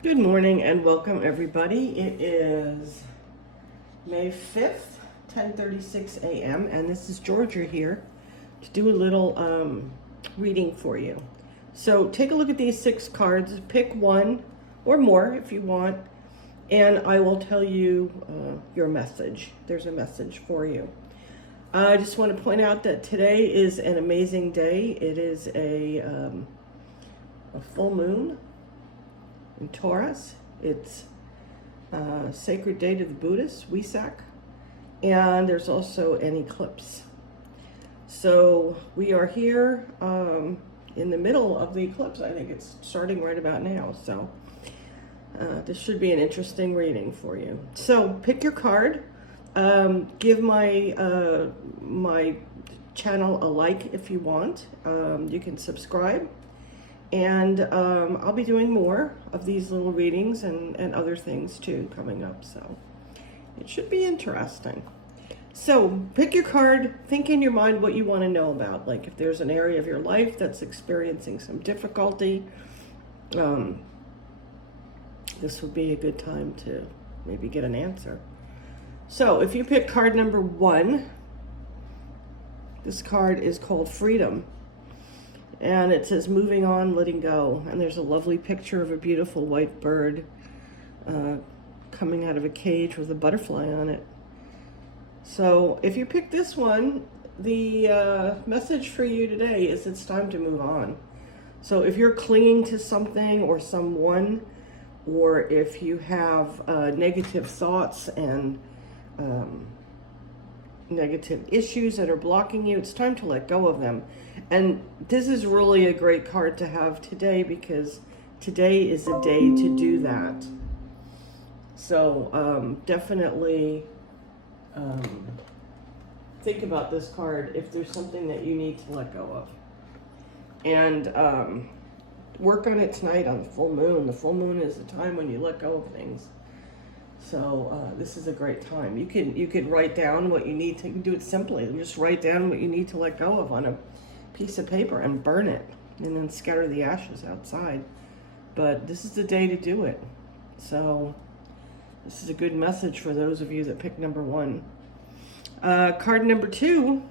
Good morning and welcome everybody. It is May 5th, 10:36 a.m. and this is Georgia here to do a little reading for you. So take a look at these 6 cards, pick one or more if you want, and I will tell you your message. There's a message for you. I just want to point out that today is an amazing day. It is a full moon in Taurus. It's a sacred day to the Buddhists, Wesak, and there's also an eclipse. So we are here in the middle of the eclipse. I think it's starting right about now. So this should be an interesting reading for you. So pick your card. Give my my channel a like if you want. You can subscribe. And I'll be doing more of these little readings and other things too coming up. So it should be interesting. So pick your card, think in your mind what you want to know about. Like if there's an area of your life that's experiencing some difficulty, this would be a good time to maybe get an answer. So if you pick card number 1, this card is called Freedom. And it says moving on, letting go. And there's a lovely picture of a beautiful white bird coming out of a cage with a butterfly on it. So if you pick this one, the message for you today is it's time to move on. So if you're clinging to something or someone, or if you have negative thoughts and negative issues that are blocking you, it's time to let go of them. And this is really a great card to have today because today is a day to do that. So definitely think about this card if there's something that you need to let go of. And work on it tonight on the full moon. The full moon is the time when you let go of things. So this is a great time. You can write down what you need to. You can do it simply. Just write down what you need to let go of on a piece of paper and burn it, and then scatter the ashes outside. But this is the day to do it. So this is a good message for those of you that pick number 1. Card number 2,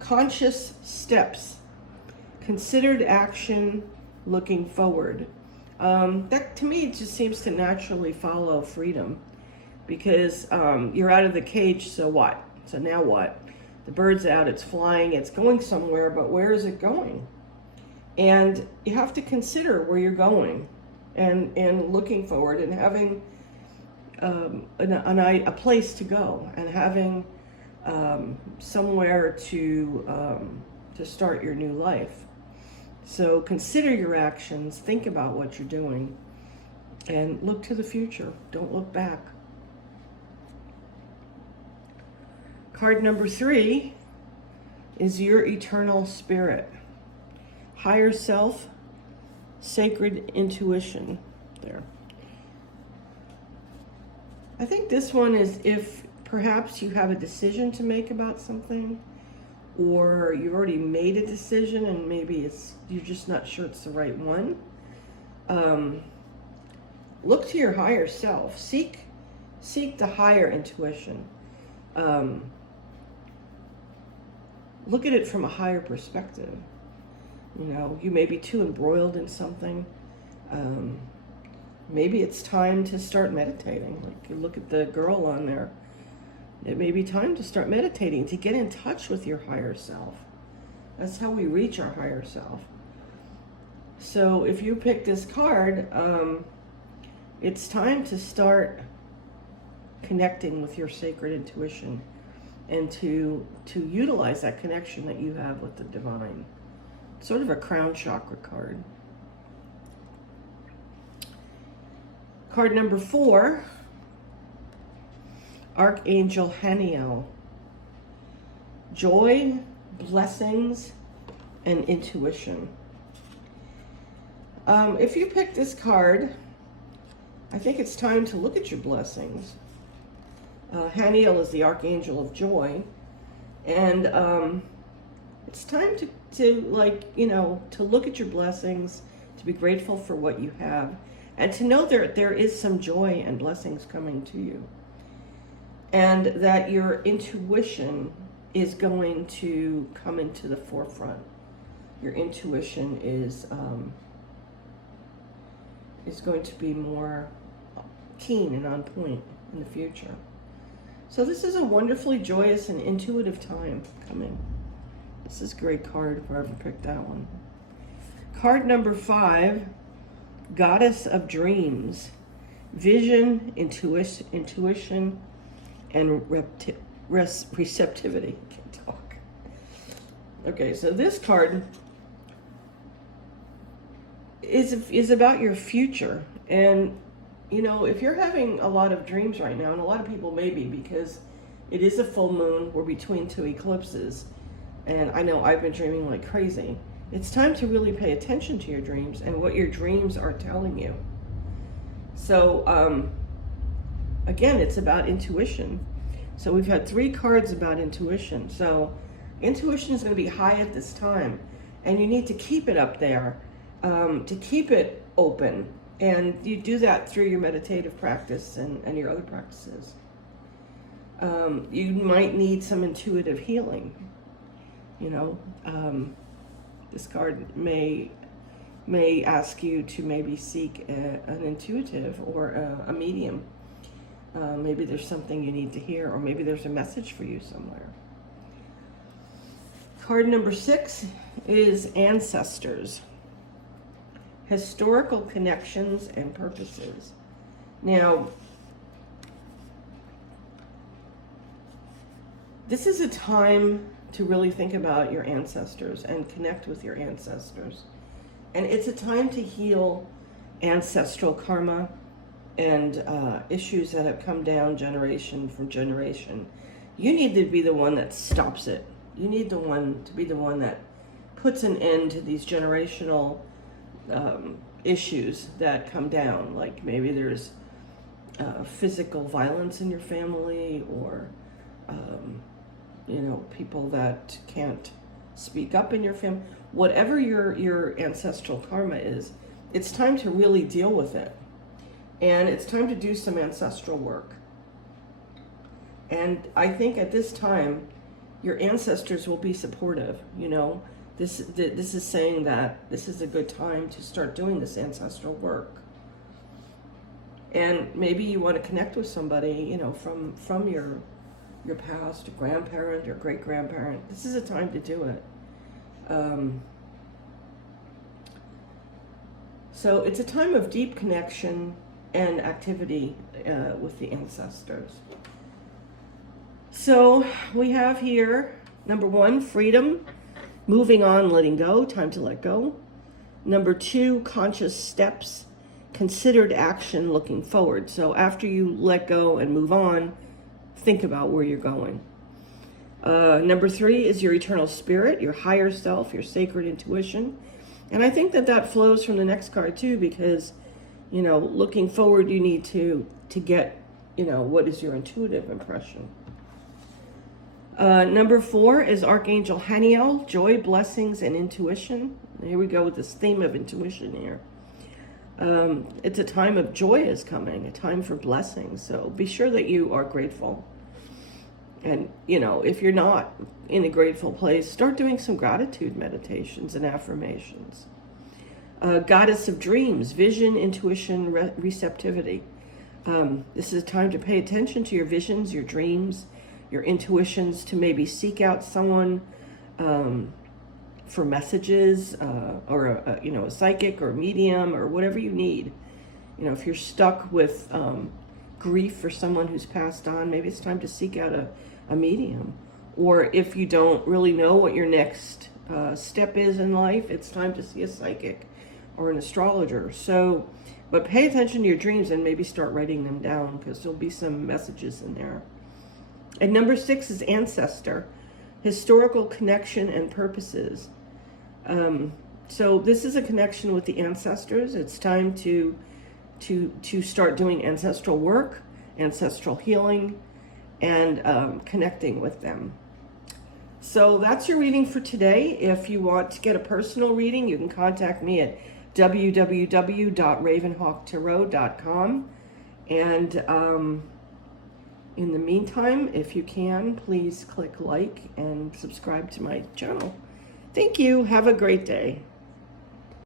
conscious steps, considered action, looking forward. That to me just seems to naturally follow freedom, because you're out of the cage. So what? So now what? The bird's out, it's flying, it's going somewhere, but where is it going? And you have to consider where you're going and looking forward and having a place to go and having somewhere to start your new life. So consider your actions, think about what you're doing, and look to the future. Don't look back. Card number 3 is your eternal spirit, higher self, sacred intuition. There. I think this one is if perhaps you have a decision to make about something, or you've already made a decision and maybe you're just not sure it's the right one. Look to your higher self. Seek the higher intuition. Look at it from a higher perspective. You know, you may be too embroiled in something. Maybe it's time to start meditating. Like you look at the girl on there. It may be time to start meditating, to get in touch with your higher self. That's how we reach our higher self. So if you pick this card, it's time to start connecting with your sacred intuition and to utilize that connection that you have with the divine. Sort of a crown chakra card. Card number 4, Archangel Haniel. Joy, blessings, and intuition. If you pick this card, I think it's time to look at your blessings. Haniel is the Archangel of Joy, and it's time to like, you know, to look at your blessings, to be grateful for what you have, and to know there is some joy and blessings coming to you, and that your intuition is going to come into the forefront. Your intuition is going to be more keen and on point in the future. So this is a wonderfully joyous and intuitive time coming. This is a great card, whoever picked that one. Card number 5, Goddess of Dreams. Vision, intuition, and receptivity. Can't talk. Okay, so this card is about your future. And, you know, if you're having a lot of dreams right now, and a lot of people may be, because it is a full moon, we're between 2 eclipses, and I know I've been dreaming like crazy. It's time to really pay attention to your dreams and what your dreams are telling you. So, again, it's about intuition. So we've had 3 cards about intuition. So intuition is going to be high at this time, and you need to keep it up there, to keep it open. And you do that through your meditative practice and your other practices. You might need some intuitive healing. You know, this card may ask you to maybe seek an intuitive or a medium. Maybe there's something you need to hear, or maybe there's a message for you somewhere. Card number 6 is Ancestors. Historical connections and purposes. Now, this is a time to really think about your ancestors and connect with your ancestors. And it's a time to heal ancestral karma and issues that have come down generation from generation. You need to be the one that stops it. You need to be the one that puts an end to these generational issues that come down. Like maybe there's physical violence in your family, or you know, people that can't speak up in your family. Whatever your ancestral karma is, it's time to really deal with it. And it's time to do some ancestral work. And I think at this time, your ancestors will be supportive. You know, this is saying that this is a good time to start doing this ancestral work. And maybe you want to connect with somebody, you know, from your past, a grandparent or great grandparent. This is a time to do it. So it's a time of deep connection and activity with the ancestors. So we have here, number 1, freedom, moving on, letting go, time to let go. Number 2, conscious steps, considered action, looking forward. So after you let go and move on, think about where you're going. Number 3 is your eternal spirit, your higher self, your sacred intuition. And I think that flows from the next card too, because, you know, looking forward, you need to get, you know, what is your intuitive impression. Number 4 is Archangel Haniel, joy, blessings, and intuition. Here we go with this theme of intuition here. It's a time of joy is coming, a time for blessings. So be sure that you are grateful. And, you know, if you're not in a grateful place, start doing some gratitude meditations and affirmations. Goddess of Dreams, vision, intuition, receptivity. This is a time to pay attention to your visions, your dreams, your intuitions, to maybe seek out someone for messages, or a psychic or a medium or whatever you need. You know, if you're stuck with grief for someone who's passed on, maybe it's time to seek out a medium. Or if you don't really know what your next step is in life, it's time to see a psychic or an astrologer. So, but pay attention to your dreams and maybe start writing them down, because there'll be some messages in there. And number 6 is Ancestor, historical connection and purposes. So this is a connection with the ancestors. It's time to start doing ancestral work, ancestral healing, and connecting with them. So that's your reading for today. If you want to get a personal reading, you can contact me at www.ravenhawktarot.com. And in the meantime, if you can, please click like and subscribe to my channel. Thank you. Have a great day.